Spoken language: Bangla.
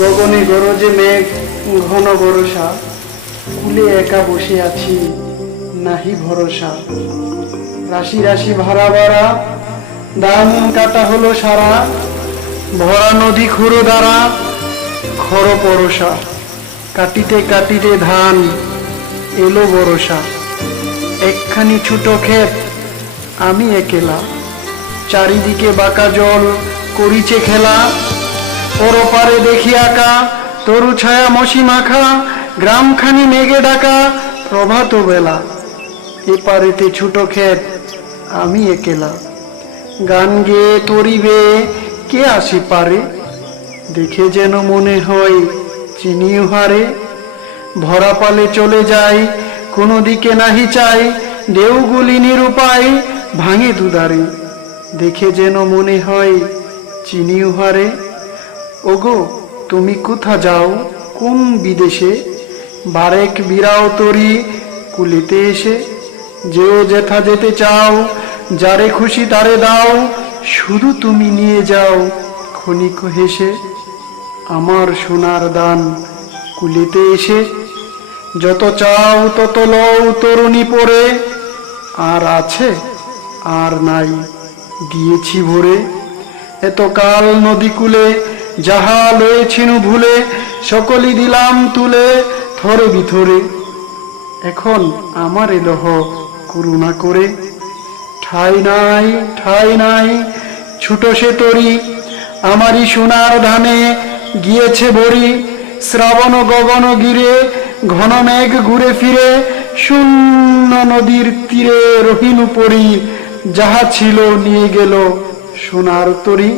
গগনে গরজে মেঘ, ঘন বরষা, কুলে একা বসে আছি, নাহি ভরসা। রাশি রাশি ভাড়া বাড়া, দাম কাটা হলো সারা, ভরা নদী খুঁড়ো দ্বারা, খর পরশা। কাটিতে কাটিতে ধান, এলো বরষা। একখানি ছোট ক্ষেত, আমি একেলা, চারিদিকে বাঁকা জল করিছে খেলা। পরপারে দেখি আঁকা, তরু ছায়া মশি মাখা, গ্রামখানি মেঘে ডাকা, প্রভাত বেলা। এপারেতে ছোট ক্ষেত, আমি একেলা, গান গেয়ে তরিবে কে আসি পারে। দেখে যেন মনে হয় চিনি হারে, ভরা পালে চলে যায়, কোনো দিকে নাহি চাই, ঢেউগুলি নিরুপায় ভাঙে দুধারে। দেখে যেন মনে হয় চিনি হারে। ওগো তুমি কোথা যাও, কোন বিদেশে, বারেক বিরাও তরি কুলিতে এসে। যেও যেথা যেতে চাও, যারে খুশি তারে দাও, শুধু তুমি নিয়ে যাও ক্ষণিক হেসে। আমার সোনার দান কুলিতে এসে, যত চাও তত লও তরুণী পরে। আর আছে আর নাই দিয়েছি ভরে, এত কাল নদী কূলে যাহা লয়েছিনু ভুলে, সকলই দিলাম তুলে থরে বিথরে। এখন আমার এলহ করুণা করে, ঠাই নাই ঠাই নাই ছুটো সে তরি, আমারই সোনার ধানে গিয়েছে ভরি। শ্রাবণ গগন গিরে, ঘন মেঘ ঘুরে ফিরে, শূন্য নদীর তীরে রহিনু পরি, যাহা ছিল নিয়ে গেল সোনার তরি।